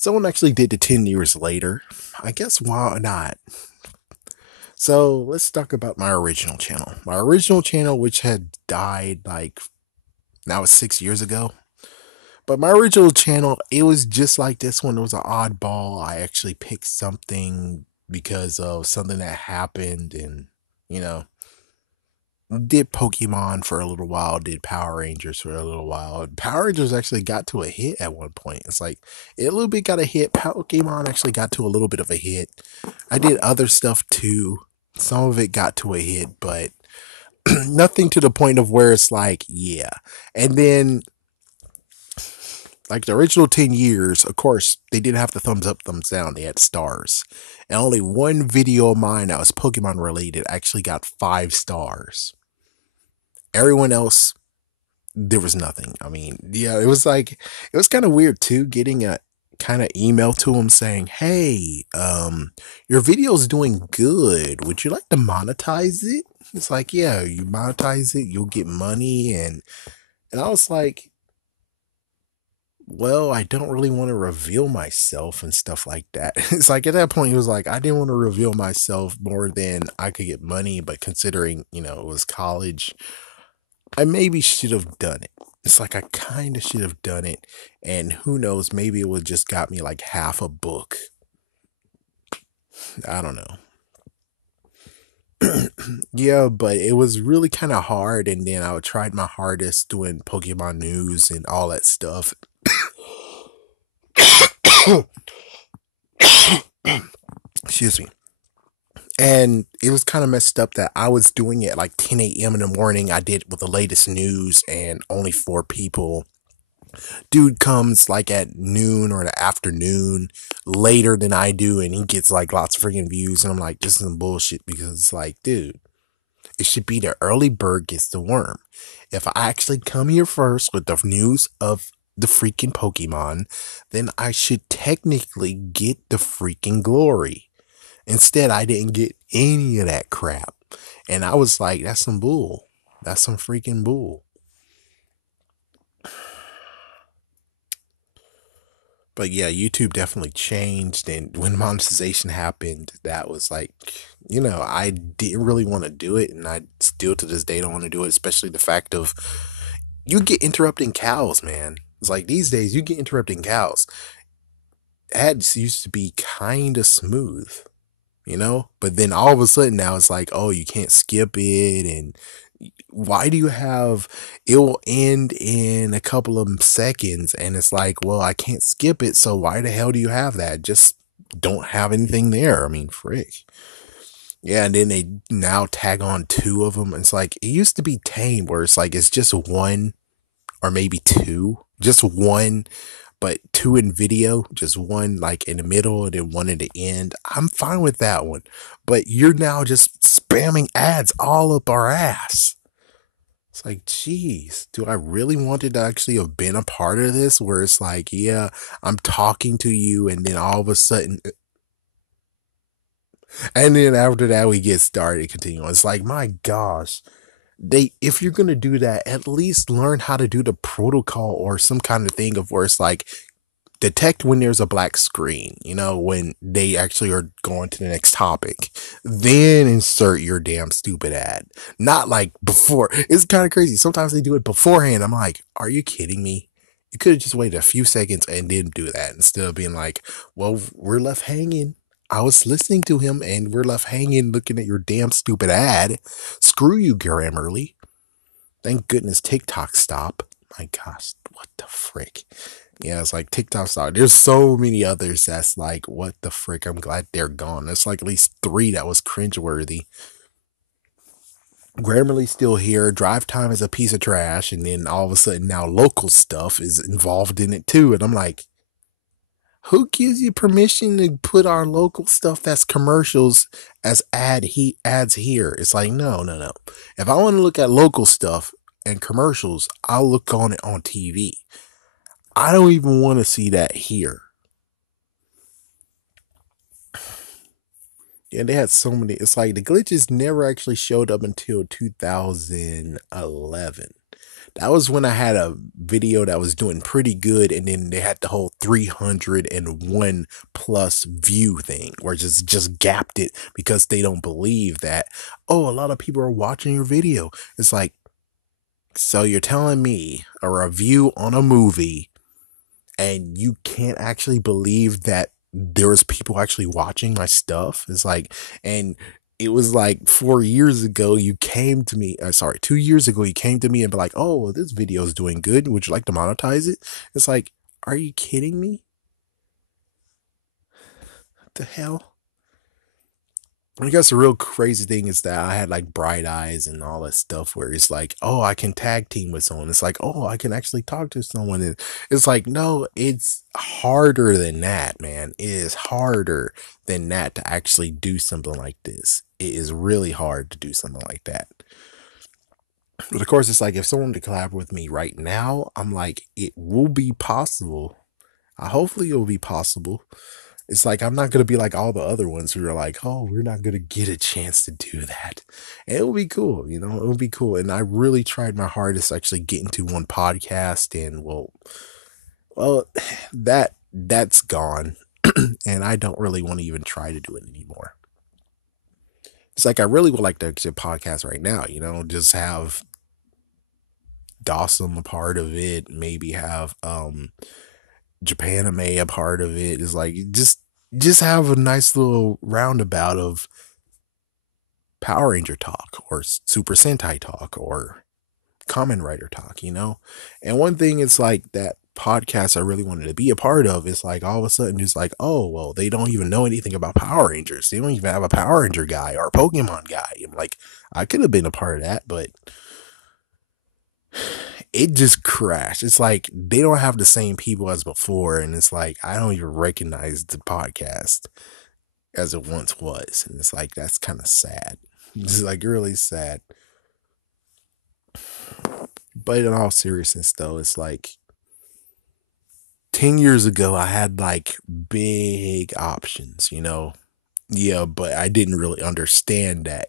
Someone actually did it 10 years later. I guess why not? So let's talk about my original channel. My original channel, which had died like now it's 6 years ago. But my original channel, it was just like this one. It was an oddball. I actually picked something because of something that happened and, you know, did Pokemon for a little while, did Power Rangers for a little while. Power Rangers actually got to a hit at one point. It's like it a little bit got a hit. Pokemon actually got to a little bit of a hit. I did other stuff too. Some of it got to a hit, but nothing to the point of where it's like, yeah. And then like the original 10 years, of course, they didn't have the thumbs up, thumbs down. They had stars. And only one video of mine that was Pokemon related actually got 5 stars. Everyone else, there was nothing. I mean, yeah, it was kind of weird too, getting a kind of email to them saying, hey, your video's doing good. Would you like to monetize it? It's like, yeah, you monetize it, you'll get money. And I was like, well, I don't really want to reveal myself and stuff like that. It's like at that point, it was like, I didn't want to reveal myself more than I could get money, but considering, it was college, I maybe should have done it. It's like I kind of should have done it. And who knows, maybe it would just got me like half a book. I don't know. Yeah, but it was really kind of hard. And then I tried my hardest doing Pokemon news and all that stuff. Excuse me. And it was kind of messed up that I was doing it like 10 a.m. in the morning. I did with the latest news and only 4 people. Dude comes like at noon or the afternoon later than I do, and he gets like lots of freaking views. And I'm like, this is some bullshit because it's like, dude, it should be the early bird gets the worm. If I actually come here first with the news of the freaking Pokemon, then I should technically get the freaking glory. Instead, I didn't get any of that crap. And I was like, that's some bull. That's some freaking bull. But yeah, YouTube definitely changed. And when monetization happened, that was like, I didn't really want to do it. And I still to this day don't want to do it, especially the fact of you get interrupting cows, man. It's like these days you get interrupting cows. Ads used to be kind of smooth, but then all of a sudden now it's like, oh, you can't skip it. And why do you have it will end in a couple of seconds? And it's like, well, I can't skip it, so why the hell do you have that? Just don't have anything there. I mean, frick. Yeah, and then they now tag on 2 of them. It's like it used to be tame where it's like it's just one or maybe two, just one, but two in video, just one like in the middle and then one in the end. I'm fine with that one. But you're now just spamming ads all up our ass. It's like, geez, do I really want to actually have been a part of this? Where it's like, yeah, I'm talking to you, and then all of a sudden, and then after that, we get started, continue on. It's like, my gosh, if you're gonna do that, at least learn how to do the protocol or some kind of thing of where it's like, detect when there's a black screen, when they actually are going to the next topic. Then insert your damn stupid ad. Not like before. It's kind of crazy. Sometimes they do it beforehand. I'm like, are you kidding me? You could have just waited a few seconds and then do that instead of being like, well, we're left hanging. I was listening to him and we're left hanging looking at your damn stupid ad. Screw you, Grammarly. Thank goodness TikTok stopped. My gosh, what the frick? Yeah, it's like TikTok stopped. There's so many others that's like, what the frick? I'm glad they're gone. There's like at least 3 that was cringeworthy. Grammarly's still here. Drive Time is a piece of trash, and then all of a sudden now local stuff is involved in it too. And I'm like, who gives you permission to put our local stuff that's commercials as ads here? It's like, no, no, no. If I want to look at local stuff and commercials, I'll look on it on TV. I don't even want to see that here. Yeah, they had so many. It's like the glitches never actually showed up until 2011. That was when I had a video that was doing pretty good, and then they had the whole 301 plus view thing, where just gapped it because they don't believe that, oh, a lot of people are watching your video. It's like, so you're telling me a review on a movie and you can't actually believe that there was people actually watching my stuff? It's like, and it was like 4 years ago you came to me, sorry, 2 years ago you came to me and be like, oh, well, this video is doing good, would you like to monetize it? It's like, are you kidding me? What the hell? I guess the real crazy thing is that I had like bright eyes and all that stuff where it's like, oh, I can tag team with someone. It's like, oh, I can actually talk to someone. And it's like, no, it's harder than that, man. It is harder than that to actually do something like this. It is really hard to do something like that. But of course, it's like if someone to collab with me right now, I'm like, it will be possible. Hopefully, it will be possible. It's like I'm not gonna be like all the other ones who are like, oh, we're not gonna get a chance to do that. And it will be cool, you know, it will be cool. And I really tried my hardest to actually get into one podcast, and well, that's gone, and I don't really want to even try to do it anymore. It's like I really would like to actually podcast right now, you know, just have Dawson a part of it, maybe have Japanime a part of it. Is like just have a nice little roundabout of Power Ranger talk or Super Sentai talk or Kamen Rider talk, you know? And one thing is like that podcast I really wanted to be a part of is like all of a sudden it's like, oh, well, they don't even know anything about Power Rangers. They don't even have a Power Ranger guy or a Pokemon guy. I'm like, I could have been a part of that, but it just crashed. It's like they don't have the same people as before. And it's like, I don't even recognize the podcast as it once was. And it's like, that's kind of sad. It's like really sad. But in all seriousness, though, it's like 10 years ago, I had like big options, you know? Yeah, but I didn't really understand that.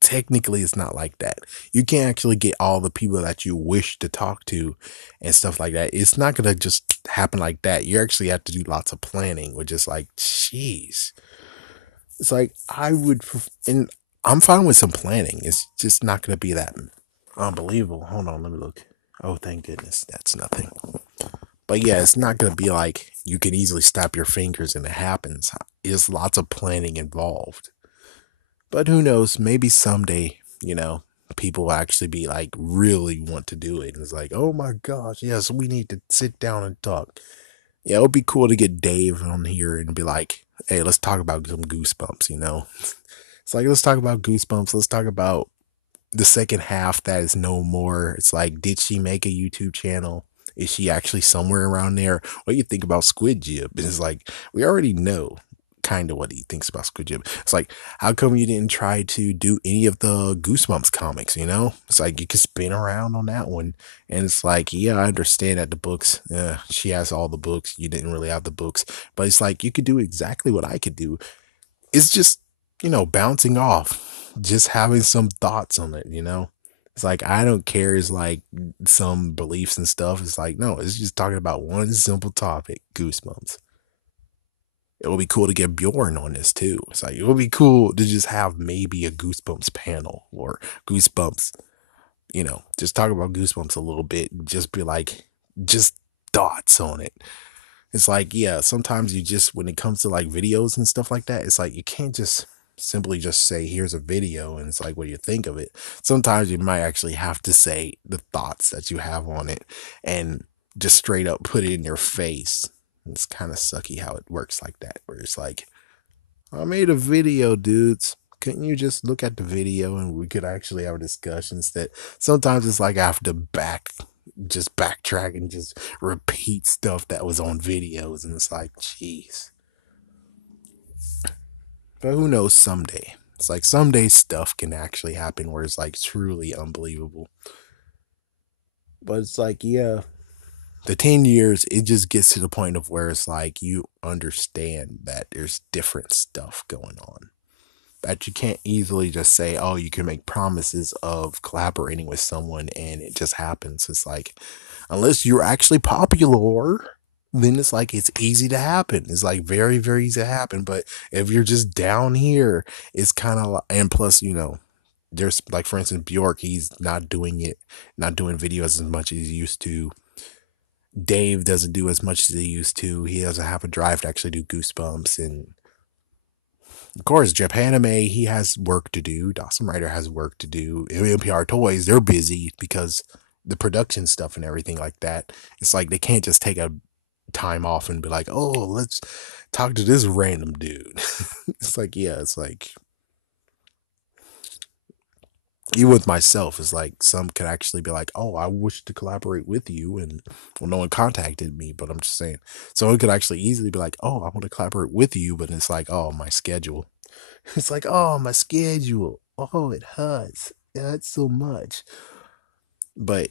Technically it's not like that. You can't actually get all the people that you wish to talk to and stuff like that. It's not going to just happen like that. You actually have to do lots of planning, which is like, jeez. It's like and I'm fine with some planning. It's just not going to be that unbelievable. Hold on, let me look. Oh, thank goodness. That's nothing. But yeah, it's not going to be like you can easily snap your fingers and it happens. There's lots of planning involved. But who knows? Maybe someday, you know, people will actually be like, really want to do it. And it's like, oh my gosh, yes, we need to sit down and talk. Yeah, it would be cool to get Dave on here and be like, hey, let's talk about some Goosebumps, you know? It's like, let's talk about Goosebumps. Let's talk about the second half that is no more. It's like, did she make a YouTube channel? Is she actually somewhere around there? What do you think about Squid Jib? And it's like, we already know kind of what he thinks about Squid Jib. It's like, how come you didn't try to do any of the Goosebumps comics, you know? It's like, you could spin around on that one. And it's like, yeah, I understand that the books, she has all the books. You didn't really have the books. But it's like, you could do exactly what I could do. It's just, you know, bouncing off, just having some thoughts on it, you know? It's like, I don't care. It's like some beliefs and stuff. It's like, no, it's just talking about one simple topic, Goosebumps. It would be cool to get Bjorn on this too. It's like, it would be cool to just have maybe a Goosebumps panel or Goosebumps, you know, just talk about Goosebumps a little bit. Just be like, just thoughts on it. It's like, yeah, sometimes you just, when it comes to like videos and stuff like that, it's like you can't just simply just say, here's a video, and it's like, what do you think of it? Sometimes you might actually have to say the thoughts that you have on it and just straight up put it in your face. It's kind of sucky how it works like that, where it's like, I made a video, dudes. Couldn't you just look at the video and we could actually have discussions? That sometimes it's like I have to just backtrack and just repeat stuff that was on videos, and it's like, jeez. But who knows, someday. It's like someday stuff can actually happen where it's like truly unbelievable. But it's like, yeah, the 10 years, it just gets to the point of where it's like you understand that there's different stuff going on. that you can't easily just say, oh, you can make promises of collaborating with someone and it just happens. It's like, unless you're actually popular, then it's like it's easy to happen. It's like very, very easy to happen. But if you're just down here, it's kind of, and plus, there's like, for instance, Bjork, he's not doing videos as much as he used to. Dave doesn't do as much as he used to. He doesn't have a drive to actually do Goosebumps. And of course, Japanime, he has work to do. Dawson Rider has work to do. NPR Toys, they're busy because the production stuff and everything like that. It's like they can't just take a time off and be like, oh, let's talk to this random dude. It's like, yeah, it's like, even with myself, it's like some could actually be like, oh, I wish to collaborate with you. And well, no one contacted me, but I'm just saying, someone could actually easily be like, oh, I want to collaborate with you. But it's like, oh, my schedule. It's like, oh, my schedule. Oh, it hurts. It hurts so much. But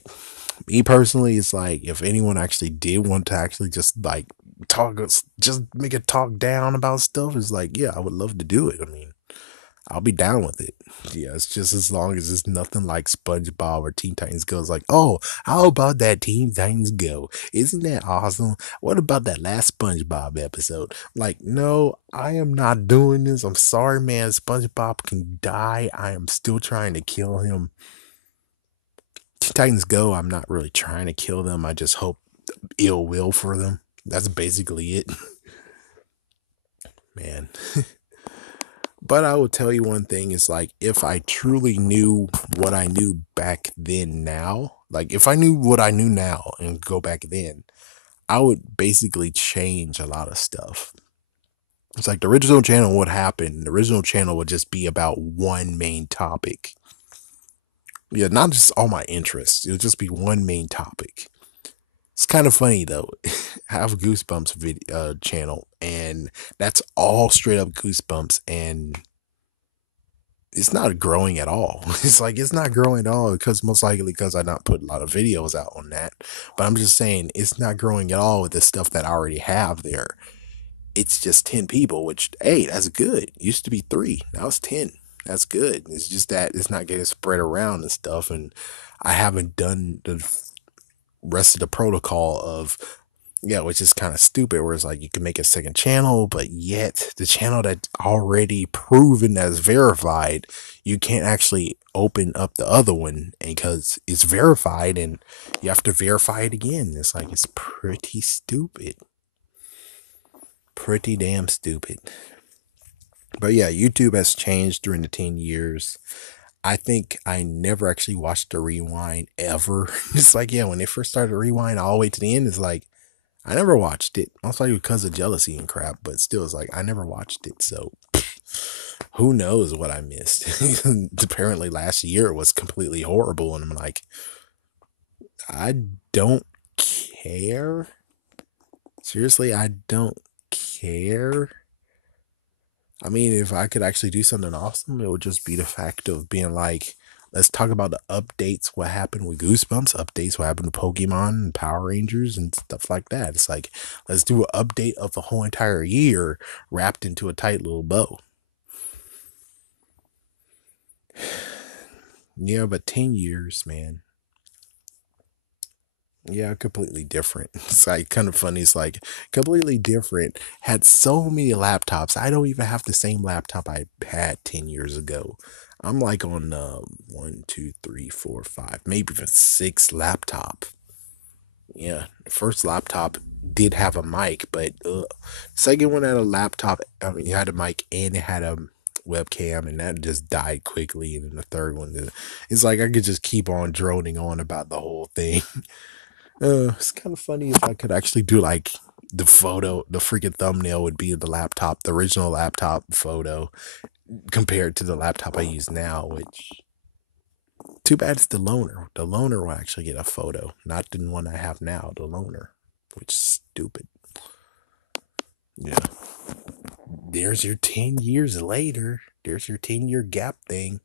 me personally, it's like, if anyone actually did want to actually just like talk, just make a talk down about stuff, it's like, yeah, I would love to do it. I mean, I'll be down with it. Yeah, it's just as long as it's nothing like SpongeBob or Teen Titans Go. It's like, oh, how about that Teen Titans Go? Isn't that awesome? What about that last SpongeBob episode? Like, no, I am not doing this. I'm sorry, man. SpongeBob can die. I am still trying to kill him. Teen Titans Go, I'm not really trying to kill them. I just hope ill will for them. That's basically it. Man. But I will tell you one thing is like, if I truly knew what I knew back then now, like if I knew what I knew now and go back then, I would basically change a lot of stuff. It's like the original channel would happen. The original channel would just be about one main topic. Yeah, not just all my interests. It would just be one main topic. It's kind of funny though. I have a Goosebumps video channel, and that's all straight up Goosebumps, and it's not growing at all. It's like it's not growing at all because most likely because I not put a lot of videos out on that. But I'm just saying it's not growing at all with the stuff that I already have there. It's just 10 people, which hey, that's good. It used to be 3. Now it's 10. That's good. It's just that it's not getting spread around and stuff. And I haven't done the rest of the protocol of, yeah, which is kind of stupid, where it's like you can make a second channel, but yet the channel that's already proven as verified, you can't actually open up the other one because it's verified and you have to verify it again. It's like, it's pretty stupid. Pretty damn stupid. But yeah, YouTube has changed during the 10 years. I think I never actually watched the Rewind ever. It's like, yeah, when they first started Rewind all the way to the end, it's like, I never watched it. Also because of jealousy and crap, but still, it's like I never watched it. So who knows what I missed? Apparently, last year was completely horrible, and I'm like, I don't care. Seriously, I don't care. I mean, if I could actually do something awesome, it would just be the fact of being like, let's talk about the updates, what happened with Goosebumps, updates, what happened to Pokemon and Power Rangers and stuff like that. It's like, let's do an update of the whole entire year wrapped into a tight little bow. Yeah, but 10 years, man. Yeah, completely different. It's like kind of funny. It's like completely different. Had so many laptops. I don't even have the same laptop I had 10 years ago. I'm like on 1, 2, 3, 4, 5, maybe even 6 laptop. Yeah, the first laptop did have a mic, but second one had a laptop. I mean, it had a mic and it had a webcam, and that just died quickly. And then the third one, it's like I could just keep on droning on about the whole thing. It's kind of funny if I could actually do like the photo, the freaking thumbnail would be the laptop, the original laptop photo compared to the laptop I use now, which too bad it's the loaner. The loaner will actually get a photo, not the one I have now, the loaner, which is stupid. Yeah. There's your 10 years later. There's your 10-year gap thing.